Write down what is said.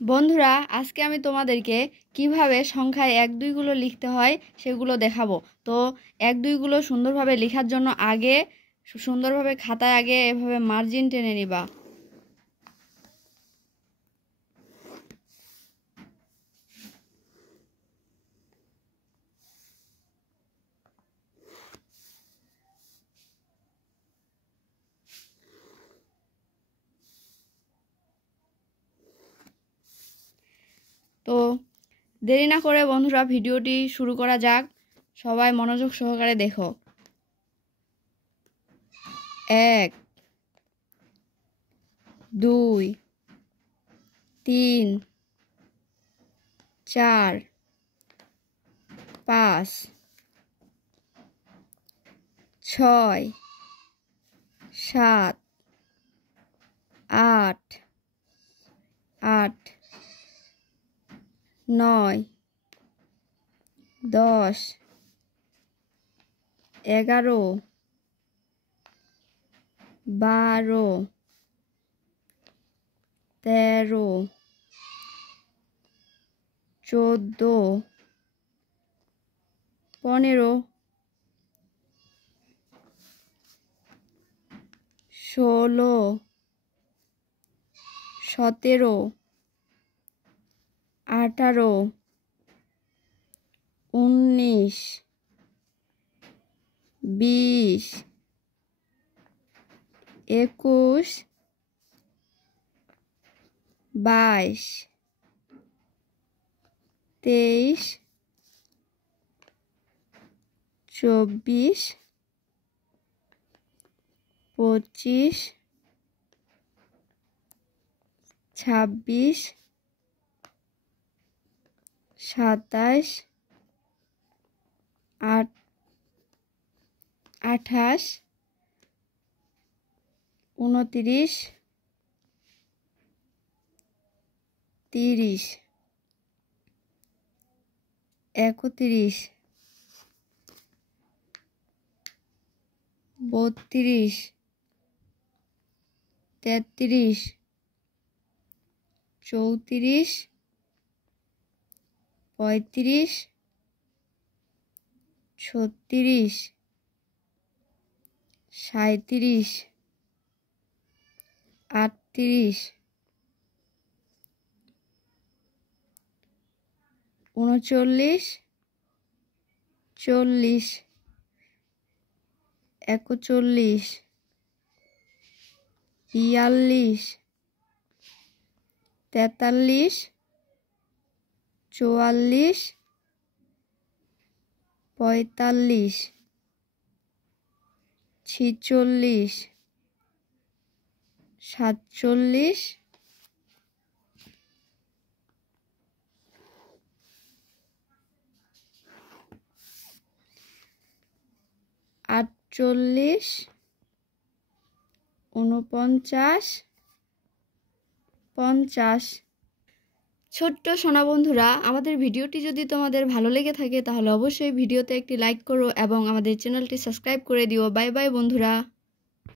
বন্ধুরা, আজকে আমি তোমাদেরকে কিভাবে সংখ্যায় 1-2 গুলো লিখতে হয় সেগুলো দেখাবো। তো 1-2 গুলো সুন্দরভাবে লেখার জন্য আগে সুন্দরভাবে খাতায় আগে এভাবে মার্জিন টেনে নিবা। তো দেরি না করে বন্ধুরা ভিডিওটি শুরু করা যাক। সবাই মনোযোগ সহকারে দেখো। 1 2 3 4 5 6 7 8 9 10 11 12 13 14 15 16 17 18 19 20 21 22 23 24 25 26 27 28 29 30 31 32 33 34 35 36 37 38 39 40 41 42 43 44 45 46 47 48 49 50। ছোট্ট সোনা বন্ধুরা, আমাদের ভিডিওটি যদি তোমাদের ভালো লেগে থাকে তাহলে অবশ্যই ভিডিওতে একটি লাইক করো এবং আমাদের চ্যানেলটি সাবস্ক্রাইব করে দিও। বাই বাই বন্ধুরা।